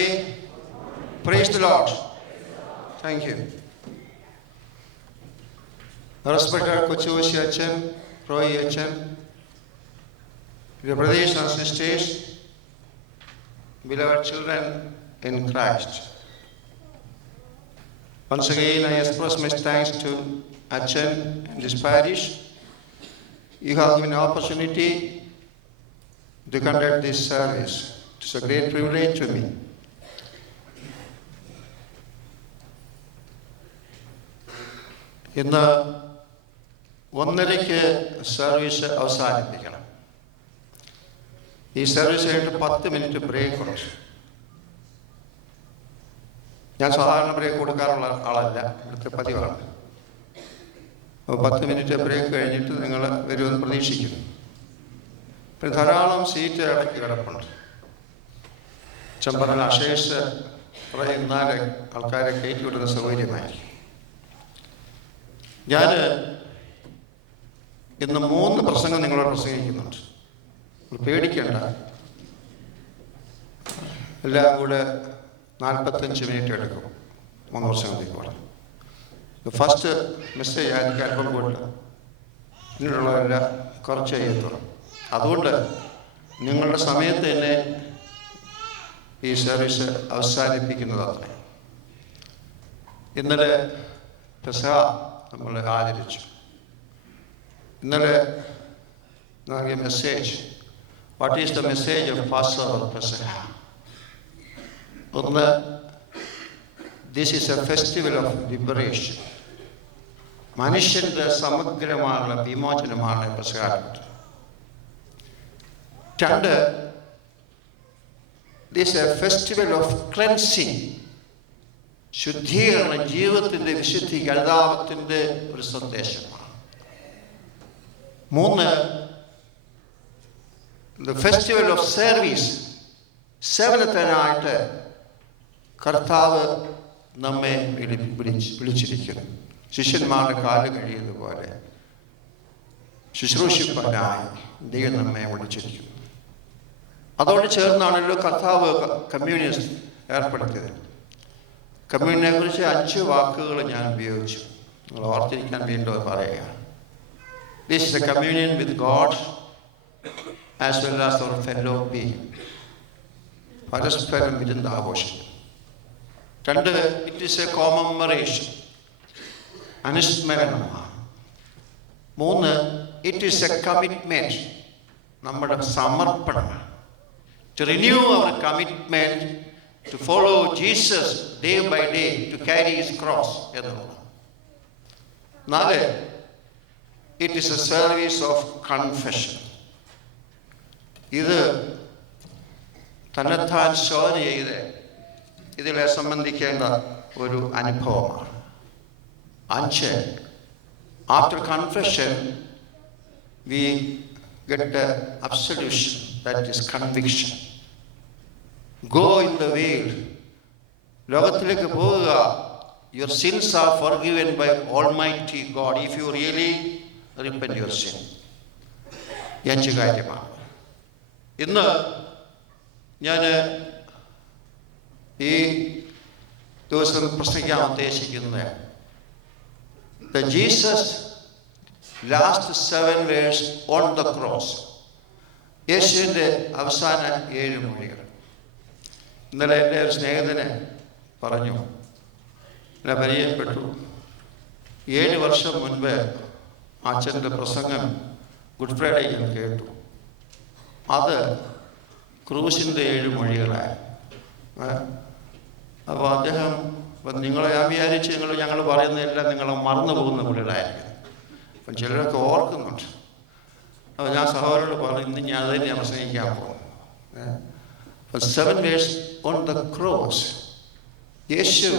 everybody. Praise the Lord. Thank you. Respected Kochuoshi Achan, Roy Achan, your brothers and sisters, beloved children in Christ. Once again, I express my thanks to Achan and this parish. You have given an opportunity to conduct this service. It's a great privilege to me. ഇന്ന് 1:30 service അവസാനിപ്പിക്കണം. ഈ service കഴിഞ്ഞിട്ട് 10 minute break ഉണ്ട്. ഞാൻ സാധാരണ break കൊടുക്കാറുള്ള ആളല്ല, ഇവിടുത്തെ പതിവാണ്. 10 മിനിറ്റ് ബ്രേക്ക് കഴിഞ്ഞിട്ട് നിങ്ങൾ വരുമെന്ന് പ്രതീക്ഷിക്കുന്നു. പിന്നെ ധാരാളം സീറ്റ് ഇടയ്ക്ക് കിടപ്പുണ്ട്. ചെമ്പറ അശേഷ് പറയുന്നാല് ആൾക്കാരെ കയറ്റി വിടുന്ന സൗകര്യമായിരിക്കും. ഞാൻ ഇന്ന് 3 പ്രസംഗം നിങ്ങളോട് പ്രസംഗിക്കുന്നുണ്ട്. പേടിക്കേണ്ട, എല്ലാം കൂടെ 45 മിനിറ്റ് എടുക്കും. 3 പ്രസംഗത്തേക്ക് പോകണം. ഫസ്റ്റ് മെസ്സേജ് എനിക്ക് അല്പം കൂടെ, പിന്നീടുള്ളതെല്ലാം കുറച്ച് ചെയ്യത്തുള്ളൂ. അതുകൊണ്ട് നിങ്ങളുടെ സമയത്ത് തന്നെ ഈ സർവീസ് അവസാനിപ്പിക്കുന്നതാണ്. ഇന്നലെ പെസഹ നമ്മൾ ആചരിച്ചു. ഇന്നലെ നൽകിയ message, what is the message of passover പെസഹ? ഒന്ന്, this is a festival of liberation. മനുഷ്യൻ്റെ സമഗ്രമായ വിമോചനമാണ് പെസഹ. 2, this is a festival of cleansing. ശുദ്ധീകരണ ജീവിതത്തിൻ്റെ വിശുദ്ധി അനുതാപത്തിൻ്റെ ഒരു സന്ദേശമാണ്. 3, the festival of service. സേവനത്തിനായിട്ട് കർത്താവ് നമ്മെ വിളിച്ചിരിക്കുന്നു. ശിഷ്യന്മാരുടെ കാല് കഴിയുന്നതുപോലെ ശുശ്രൂഷിപ്പാനായി ദൈവം നമ്മെ വിളിച്ചിരിക്കുന്നു. അതോട് ചേർന്നാണല്ലോ കർത്താവ് കമ്മ്യൂണിയൻ ഏർപ്പെടുത്തിയത്. കമ്മ്യൂണിനെ കുറിച്ച് 5 വാക്കുകൾ ഞാൻ ഉപയോഗിച്ചു. നിങ്ങൾ ഓർത്തിരിക്കാൻ വീണ്ടും പറയുകയാണ്. This is a communion with God as well as our fellow being. പരസ്പരം വിരുന്ന ആഘോഷം. 2, ഇറ്റ് ഈസ് എ കോമമറേഷൻ, അനുസ്മരണമാണ്. 3, ഇറ്റ് ഈസ് എ കമ്മിറ്റ്മെന്റ്, നമ്മുടെ സമർപ്പണമാണ്. To renew our commitment to follow Jesus day by day, to carry his cross. 4, it is a service of confession. ഇത് തന്നെത്താൻ ശോധന ചെയ്ത് ഇതിലെ സംബന്ധിക്കേണ്ട ഒരു അനുഭവമാണ്. 5, after confession we get the absolution, that is conviction. Go in the world. ലോകത്തിലേക്ക് പോവുക. Your sins are forgiven by Almighty God if you really repent your sin. 5 കാര്യമാണ്. ഇന്ന് ഞാൻ ഈ ദിവസം പ്രസംഗിക്കാൻ ഉദ്ദേശിക്കുന്നത് the Jesus last 7 words on the cross. യേശുവിൻ്റെ അവസാന 7 മൊഴികൾ. ഇന്നലെ എൻ്റെ ഒരു സ്നേഹിതനെ പറഞ്ഞു, എന്നെ പരിചയപ്പെട്ടു. 7 വർഷം മുൻപ് അച്ഛൻ്റെ പ്രസംഗം ഗുഡ് ഫ്രൈഡേ ഞാൻ കേട്ടു. അത് ക്രൂശിൻ്റെ 7 മൊഴികളായി. അപ്പോൾ അദ്ദേഹം ഞാൻ വിചാരിച്ച് ഞങ്ങൾ പറയുന്നതെല്ലാം നിങ്ങൾ മറന്നു പോകുന്ന മൊഴികളായിരിക്കും. അപ്പം ചിലരൊക്കെ ഓർക്കുന്നുണ്ട്. അപ്പോൾ ഞാൻ സഹോദരനോട് പറഞ്ഞു, ഇന്ന് ഞാൻ അത് തന്നെ പ്രസംഗിക്കാൻ പോകും. 7 days on the cross. യേശു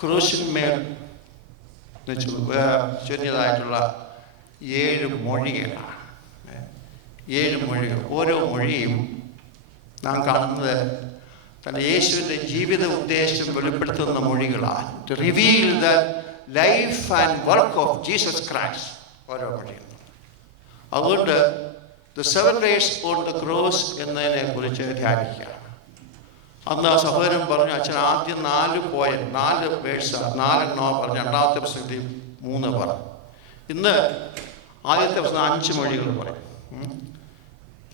ക്രൂശിന്മേൽ ചൊല്ലിയതായിട്ടുള്ള 7 മൊഴികളാണ്. 7 മൊഴികൾ. ഓരോ മൊഴിയും നാം കാണുന്നത് തന്നെ യേശുവിൻ്റെ ജീവിത ഉദ്ദേശം വെളിപ്പെടുത്തുന്ന മൊഴികളാണ്. To reveal the life and work of Jesus Christ. ഓരോ മൊഴിയും. അതുകൊണ്ട് the 7 days on the cross എന്നതിനെ കുറിച്ച് ധ്യാനിക്കുക. അന്ന് ആ സഹോദരൻ പറഞ്ഞു, അച്ഛൻ ആദ്യം 4 വേഴ്സ് 4 പറഞ്ഞു, രണ്ടാമത്തെ പ്രസംഗത്തിൽ 3 പറഞ്ഞു. ഇന്ന് ആദ്യത്തെ പ്രസംഗം 5 മൊഴികൾ പറയും,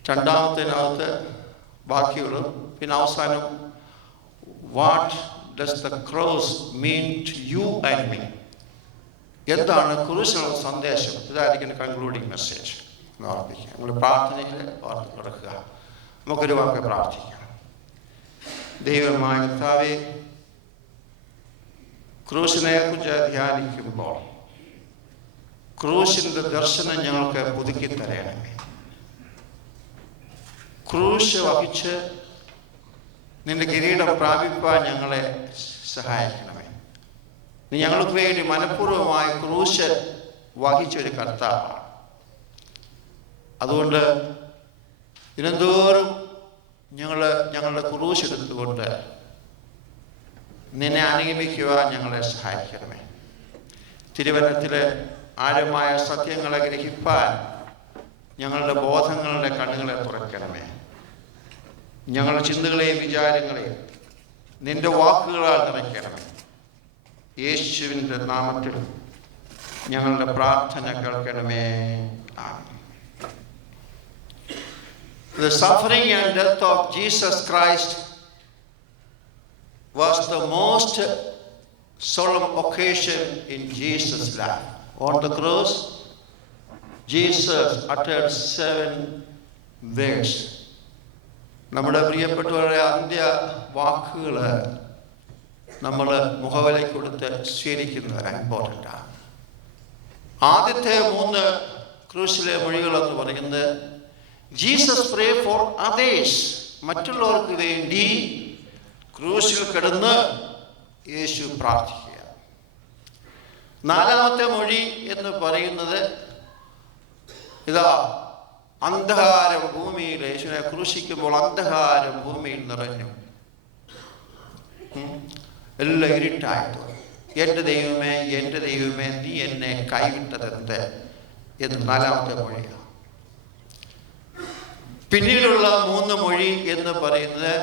രണ്ടാമത്തേനകത്ത് ബാക്കിയുള്ളൂ, പിന്നെ അവസാനം what does the cross mean to you and me, എന്താണ് ക്രൂശിനുള്ള സന്ദേശം. ഇതായിരിക്കും കൺക്ലൂഡിങ് മെസ്സേജ് എന്ന് ഓർപ്പിക്കുക. നമ്മൾ പ്രാർത്ഥനയിൽ ഓർത്ത് കിടക്കുക. നമുക്കൊരു വാക്ക് പ്രാർത്ഥിക്കാം. ദൈവമായ കർത്താവേ, ക്രൂശിനെ കുറിച്ച് ധ്യാനിക്കുമ്പോൾ ക്രൂശിൻ്റെ ദർശനം ഞങ്ങൾക്ക് പുതുക്കി തരണമേ. ക്രൂശ് വഹിച്ച് നിന്റെ കിരീടം പ്രാപിപ്പാൻ ഞങ്ങളെ സഹായിക്കണമേ. നീ ഞങ്ങൾക്ക് വേണ്ടി മനഃപൂർവ്വമായ ക്രൂശ് വഹിച്ചൊരു കർത്താവാണ്. അതുകൊണ്ട് ദിനംതോറും ഞങ്ങളുടെ ക്രൂശ് എടുത്തുകൊണ്ട് നിന്നെ അനുഗമിക്കുവാൻ ഞങ്ങളെ സഹായിക്കണമേ. തിരുവചനത്തിലെ ആഴമായ സത്യങ്ങളെ ഗ്രഹിപ്പാൻ ഞങ്ങളുടെ ബോധങ്ങളുടെ കണ്ണുകളെ തുറക്കണമേ. ഞങ്ങളുടെ ചിന്തകളെയും വിചാരങ്ങളെയും നിന്റെ വാക്കുകളാൽ നിറയ്ക്കണമേ. യേശുവിൻ്റെ നാമത്തിൽ ഞങ്ങളുടെ പ്രാർത്ഥന കേൾക്കണമേ. ആമേൻ. The suffering and death of Jesus Christ was the most solemn occasion in Jesus' life. On the cross, Jesus uttered 7 words. നമ്മുടെ പ്രിയപ്പെട്ടവരുടെ അന്ത്യ വാക്കുകൾ നമ്മൾ മുഖവിലയ്ക്ക് കൊടുത്ത് സ്വീകരിക്കുന്നത് ഇമ്പോർട്ടൻ്റാണ്. ആദ്യത്തെ 3 ക്രൂശിലെ മൊഴികളെന്ന് പറയുന്നത് ജീസസ് പ്രേ ഫോർ അതേഴ്സ്, മറ്റുള്ളവർക്ക് വേണ്ടി ക്രൂശിൽ കിടന്ന് യേശു പ്രാർത്ഥിക്കുക. 4ാമത്തെ മൊഴി എന്ന് പറയുന്നത് ഇതാ, അന്ധകാരം ഭൂമിയിൽ, യേശുവിനെ ക്രൂശിക്കുമ്പോൾ അന്ധകാരം ഭൂമിയിൽ നിറഞ്ഞു, എല്ലാം ഇരുട്ടായിട്ട്, എൻ്റെ ദൈവമേ എൻ്റെ ദൈവമേ നീ എന്നെ കൈവിട്ടതെന്ത് എന്ന് 4ാമത്തെ മൊഴിയാണ്. പിന്നീടുള്ള 3 മൊഴി എന്ന് പറയുന്നത്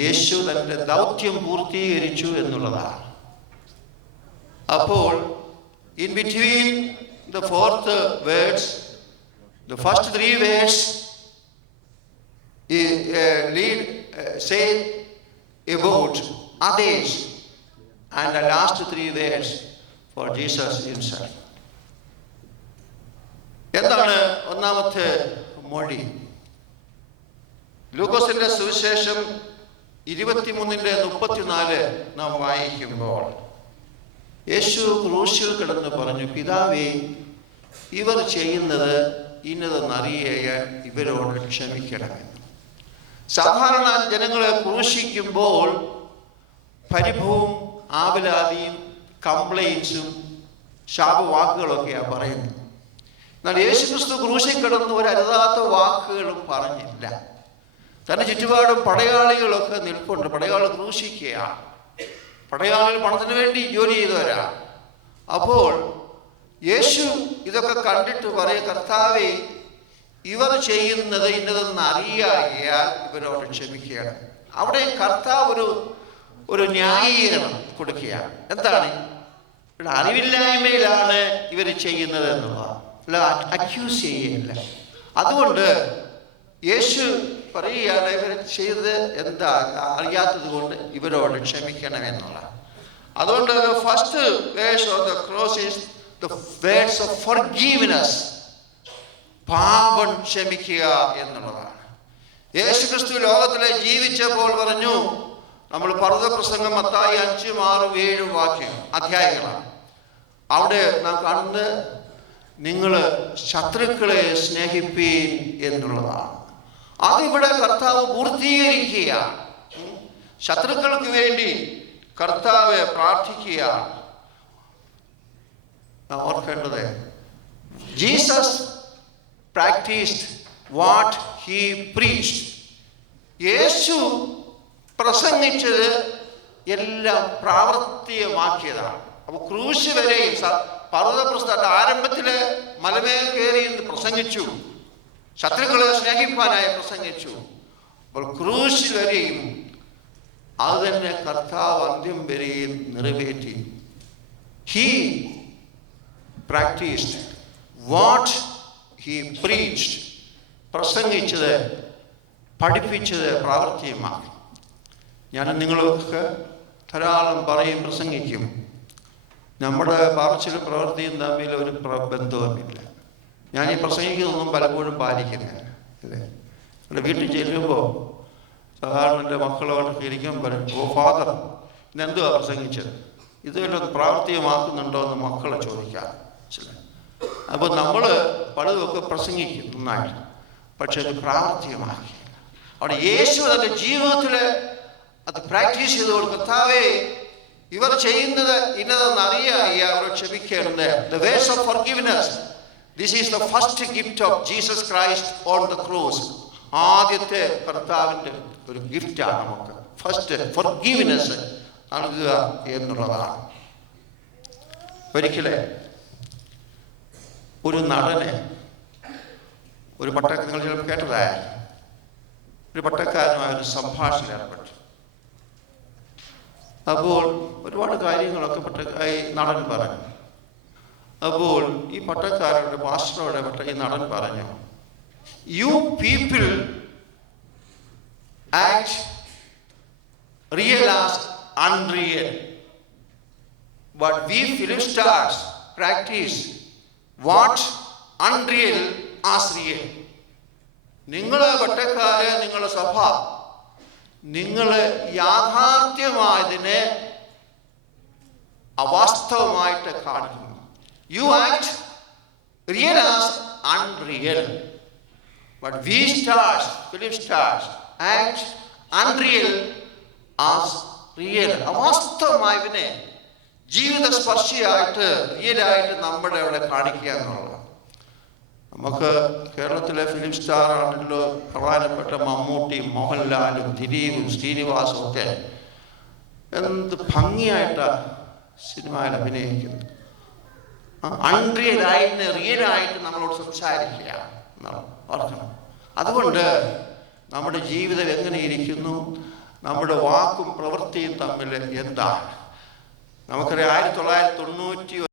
യേശു തൻ്റെ ദൗത്യം പൂർത്തീകരിച്ചു എന്നുള്ളതാണ്. അപ്പോൾ in between the 4th words, the first 3 words say about others, and the last 3 words for Jesus himself. എന്താണ് 1ാമത്തെ മൊഴി? ലൂക്കോസിന്റെ സുവിശേഷം 23:34 നാം വായിക്കുമ്പോൾ യേശു ക്രൂശിൽ കിടന്ന് പറഞ്ഞു, പിതാവേ, ഇവർ ചെയ്യുന്നത് ഇന്നതെന്നറിയാൻ ഇവരോട് ക്ഷമിക്കണമെന്ന്. സാധാരണ ജനങ്ങളെ ക്രൂശിക്കുമ്പോൾ പരിഭവവും ആവലാതിയും കംപ്ലയിൻസും ശാപവാക്കുകളൊക്കെയാണ് പറയുന്നത്. എന്നാൽ യേശുക്രിസ്തു ക്രൂശിൽ കിടന്ന് ഒരു അരുതാത്ത വാക്കുകളും പറഞ്ഞില്ല. തൻ്റെ ചുറ്റുപാടും പടയാളികളൊക്കെ നിൽപ്പുണ്ട്. പടയാളികൾ ക്രൂശിക്കുകയാണ്. പടയാളികൾ പണത്തിന് വേണ്ടി ജോലി ചെയ്തവരാണ്. അപ്പോൾ യേശു ഇതൊക്കെ കണ്ടിട്ട് പറയും, കർത്താവേ, ഇവർ ചെയ്യുന്നത് ഇന്നതെന്ന് അറിയാകിയാൽ ഇവരോട് ക്ഷമിക്കുകയാണ്. അവിടെ കർത്താവ് ഒരു ന്യായീകരണം കൊടുക്കുകയാണ്. എന്താണ്? ഇവിടെ അറിവില്ലായ്മയിലാണ് ഇവർ ചെയ്യുന്നത് എന്നുള്ളതാണ്, അല്ല അക്യൂസ് ചെയ്യല്ല. അതുകൊണ്ട് യേശു പറയുകയാണ്, ഇവർ ചെയ്തത് എന്താ അറിയാത്തത് കൊണ്ട് ഇവരോട് ക്ഷമിക്കണമെന്നുള്ള. അതുകൊണ്ട് first verse of the cross is the words of forgiveness, പാപം ക്ഷമിക്കുക എന്നുള്ളതാണ്. യേശു ക്രിസ്തു ലോകത്തിലെ ജീവിച്ചപ്പോൾ പറഞ്ഞു, നമ്മൾ പർവ്വത പ്രസംഗം മത്തായി 5, 6, 7 അധ്യായങ്ങളാണ്. അവിടെ നാം കാണുന്നത് നിങ്ങൾ ശത്രുക്കളെ സ്നേഹിപ്പീൻ എന്നുള്ളതാണ്. അതിവിടെ കർത്താവ് പൂർത്തീകരിക്കുകയാണ്. ശത്രുക്കൾക്ക് വേണ്ടി കർത്താവ് പ്രാർത്ഥിക്കുകയാണ്. ഓർക്കേണ്ടത്, Jesus practised what he preached. യേശു പ്രസംഗിച്ചത് എല്ലാം പ്രാവർത്തികമാക്കിയതാണ്. അപ്പോൾ ക്രൂശ് വരെയും പർവ്വതപ്രസ്ഥാന ആരംഭത്തില് മലമേൽ കയറി പ്രസംഗിച്ചു, ശത്രുക്കളെ സ്നേഹിപ്പാനായി പ്രസംഗിച്ചു. അപ്പോൾ ക്രൂശിൽ വരെയും അത് തന്നെ കർത്താവ് അന്ത്യം വരെയും നിറവേറ്റി. He practised what he preached. പ്രസംഗിച്ചത്, പഠിപ്പിച്ചത് പ്രാവർത്തികമാക്കി. ഞാൻ നിങ്ങളൊക്കെ ധാരാളം പറയും, പ്രസംഗിക്കും. നമ്മുടെ പറച്ചിലും പ്രവൃത്തിയും തമ്മിൽ ഒരു ബന്ധവുമില്ല. ഞാൻ ഈ പ്രസംഗിക്കുന്നതൊന്നും പലപ്പോഴും പാലിക്കുന്നില്ല, അല്ലേ? എൻ്റെ വീട്ടിൽ ചെല്ലുമ്പോൾ സാധാരണ എൻ്റെ മക്കളോട് ഇരിക്കും, പറയും, ഓ ഫാദർ ഇന്നെന്തുവാ പ്രസംഗിച്ചത്, ഇതുവരെ പ്രാവർത്തികമാക്കുന്നുണ്ടോ എന്ന് മക്കളെ ചോദിക്കാം. അപ്പോൾ നമ്മൾ പലതുമൊക്കെ പ്രസംഗിക്കും നന്നായിട്ട്, പക്ഷെ അത് പ്രാവർത്തികമാക്കി. അവിടെ യേശു തൻ്റെ ജീവിതത്തിൽ അത് പ്രാക്ടീസ് ചെയ്ത് കൊടുക്കും. കർത്താവേ, ഇവർ ചെയ്യുന്നത് ഇന്നതെന്ന് അറിയായി അവരെ ക്ഷമിക്കേണ്ടത്. The ways of forgiveness. This is the first gift of Jesus Christ on the cross. ആദ്യത്തെ കർത്താവിൻ്റെ ഒരു ഗിഫ്റ്റാണ് നമുക്ക് ഫസ്റ്റ് ഫോർഗീവ്നെസ് നൽകുക എന്നുള്ളതാണ്. ഒരിക്കലേ ഒരു നടനെ, ഒരു നിങ്ങൾ ചിലപ്പോൾ കേട്ടതായ ഒരു പട്ടക്കാരനുമായ ഒരു സംഭാഷണം ഏർപ്പെട്ടു. അപ്പോൾ ഒരുപാട് കാര്യങ്ങളൊക്കെ ഈ നടൻ പറഞ്ഞു. അപ്പോൾ ഈ പട്ടക്കാരുടെ പാസ്റ്ററോടെ ഈ നടൻ പറഞ്ഞു, you people act real as unreal, but we film stars practise what unreal as real. നിങ്ങളെ പട്ടക്കാരെ, നിങ്ങളുടെ സഭ, നിങ്ങൾ യാഥാർത്ഥ്യമായതിനെ അവാസ്തവമായിട്ട് കാണിക്കുന്നു. You act real as unreal, but we stars, film stars act unreal as real. അവാസ്തവമായതിനെ ജീവിത സ്പർശിയായിട്ട് റിയലായിട്ട് നമ്മുടെ അവിടെ കാണിക്കുക എന്നുള്ളത്. നമുക്ക് കേരളത്തിലെ ഫിലിം സ്റ്റാർ ആണല്ലോ പ്രധാനപ്പെട്ട മമ്മൂട്ടിയും മോഹൻലാലും ദിലീപും ശ്രീനിവാസും ഒക്കെ എന്ത് ഭംഗിയായിട്ടാണ് സിനിമയിൽ അഭിനയിക്കുന്നത്. അൺറിയലായിട്ട് റിയലായിട്ട് നമ്മളോട് സംസാരിക്കുക ഓർക്കണം. അതുകൊണ്ട് നമ്മുടെ ജീവിതം എങ്ങനെ ഇരിക്കുന്നു, നമ്മുടെ വാക്കും പ്രവൃത്തിയും തമ്മിൽ എന്താണ്? നമുക്കറിയാം, 1991